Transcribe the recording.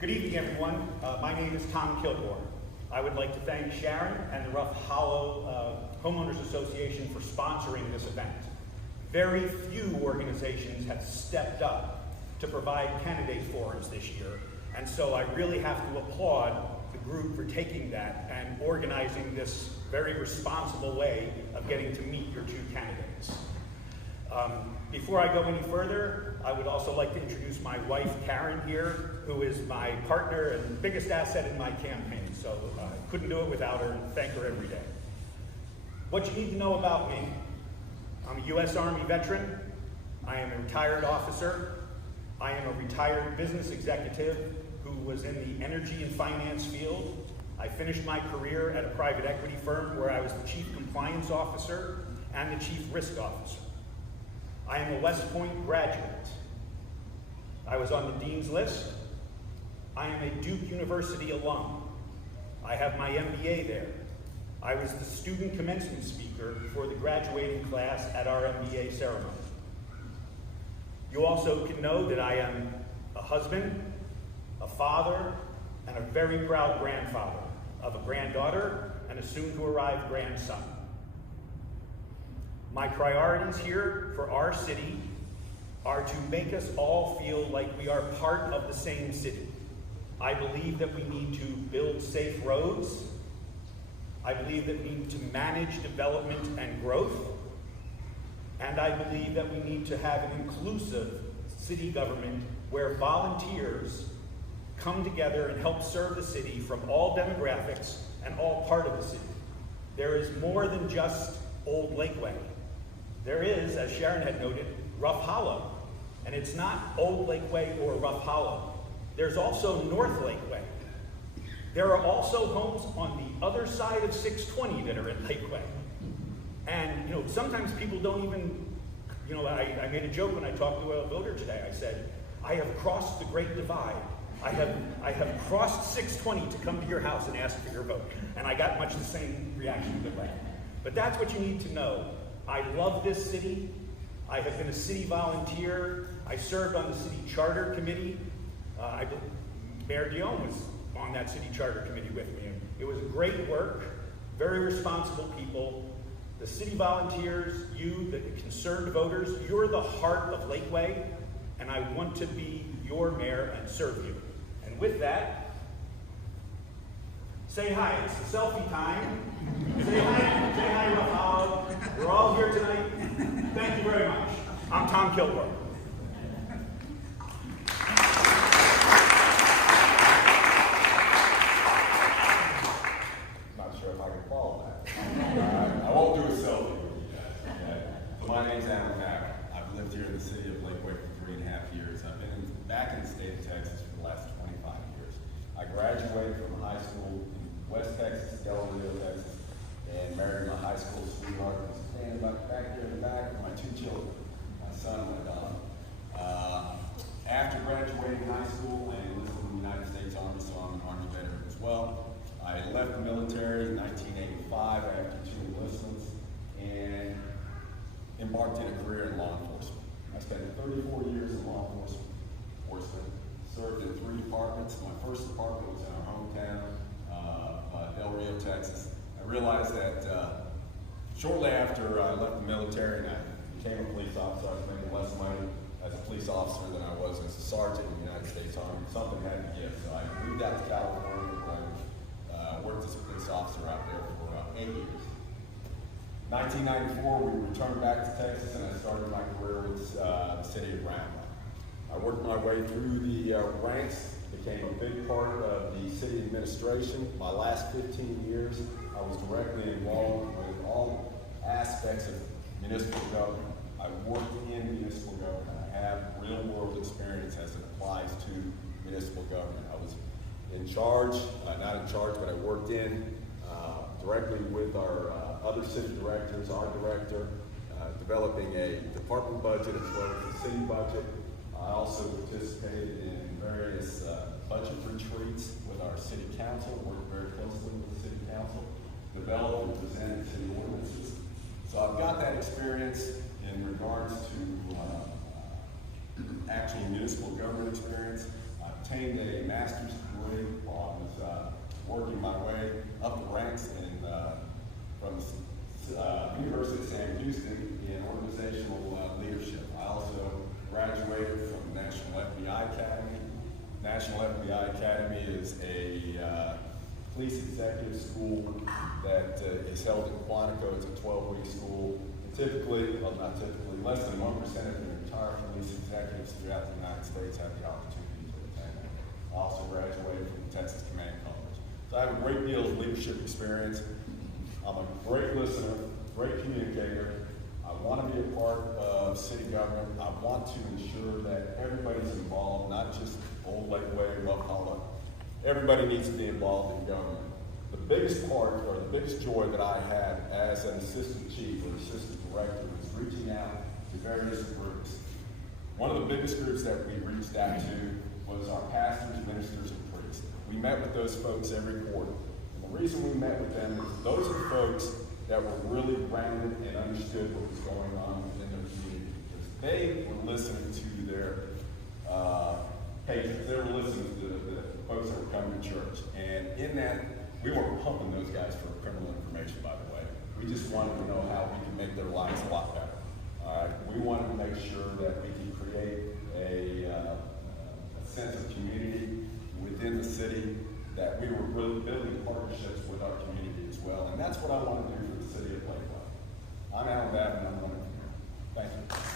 Good evening, everyone. My name is Tom Kilgore. I would like to thank Sharon and the Rough Hollow Homeowners Association for sponsoring this event. Very few organizations have stepped up to provide candidate forums this year, and so I really have to applaud the group for taking that and organizing this very responsible way of getting to meet your two candidates. Before I go any further, I would also like to introduce my wife, Karen, here, who is my partner and biggest asset in my campaign. So I couldn't do it without her, and thank her every day. What you need to know about me: I'm a U.S. Army veteran. I am a retired officer. I am a retired business executive who was in the energy and finance field. I finished my career at a private equity firm where I was the chief compliance officer and the chief risk officer. I am a West Point graduate. I was on the dean's list. I am a Duke University alum. I have my MBA there. I was the student commencement speaker for the graduating class at our MBA ceremony. You also can know that I am a husband, a father, and a very proud grandfather of a granddaughter and a soon-to-arrive grandson. My priorities here for our city are to make us all feel like we are part of the same city. I believe that we need to build safe roads. I believe that we need to manage development and growth. And I believe that we need to have an inclusive city government where volunteers come together and help serve the city from all demographics and all part of the city. There is more than just Old Lakeway. There is, as Sharon had noted, Rough Hollow. And it's not Old Lakeway or Rough Hollow. There's also North Lakeway. There are also homes on the other side of 620 that are at Lakeway. And sometimes people don't even, I made a joke when I talked to a voter today. I said, I have crossed the Great Divide. I have crossed 620 to come to your house and ask for your vote. And I got much the same reaction to that. But that's what you need to know. I love this city. I have been a city volunteer. I served on the city charter committee. Mayor Dion was on that city charter committee with me. It was great work, very responsible people. The city volunteers, you, the concerned voters, you're the heart of Lakeway, and I want to be your mayor and serve you. And with that, say hi. It's the selfie time. Say hi, Rough Hollow. We're all here tonight. Thank you very much. I'm Tom Kilgore. Not sure if I can follow that. I won't do a selfie with you guys. Okay? So my name's Alan Packer. I've lived here in the city of Lakeway for 3.5 years. I've been back in the state of Texas for the last 25 years. I graduated from high school in West Texas, Del Rio, Texas, and married my high school sweetheart, who was standing back here in the back with my 2 children, my son and my daughter. After graduating high school, I enlisted in the United States Army, so I'm an Army veteran as well. I left the military in 1985 after 2 enlistments and embarked in a career in law enforcement. I spent 34 years in law enforcement, served in 3 departments. My first department was in our hometown, Del Rio, Texas. I realized that shortly after I left the military and I became a police officer, I was making less money as a police officer than I was as a sergeant in the United States Army. Something had to give, so I moved out to California and worked as a police officer out there for 8 years. 1994, we returned back to Texas and I started my career with the city of Brownville. I worked my way through the ranks, became a big part of the city administration. My last 15 years, I was directly involved with all aspects of municipal government. I worked in municipal government. I have real-world experience as it applies to municipal government. I was in charge, not in charge, but I worked in directly with our other city directors, our director, developing a department budget as well as a city budget. I also participated in various budget retreats with our city council, worked very closely with the city council, developed and presented city ordinances. So I've got that experience in regards to actual municipal government experience. I've obtained a master's degree while I was working my way up the ranks from the University of Sam Houston in organizational leadership. I also graduated from the National FBI Academy. National FBI Academy is a police executive school that is held in Quantico. It's a 12-week school. And typically, well not typically, less than 1% of the entire police executives throughout the United States have the opportunity to attend it. I also graduated from the Texas Command College. So I have a great deal of leadership experience. I'm a great listener, great communicator. I want to be a part of city government. I want to ensure that everybody's involved, not just Old Lake Way, Love Hollow. Everybody needs to be involved in government. The biggest part, or the biggest joy that I had as an assistant chief or assistant director was reaching out to various groups. One of the biggest groups that we reached out to was our pastors, ministers, and priests. We met with those folks every quarter. And the reason we met with them is those are folks that were really grounded and understood what was going on within their community. Because they were listening to their patrons. They were listening to the folks that were coming to church. And in that, we weren't pumping those guys for criminal information, by the way. We just wanted to know how we could make their lives a lot better. We wanted to make sure that we could create a sense of community within the city, that we were really building partnerships with our community as well. And that's what I want to do for the city of Lakeway. I'm Alan Babin, and I'm running for mayor. Thank you.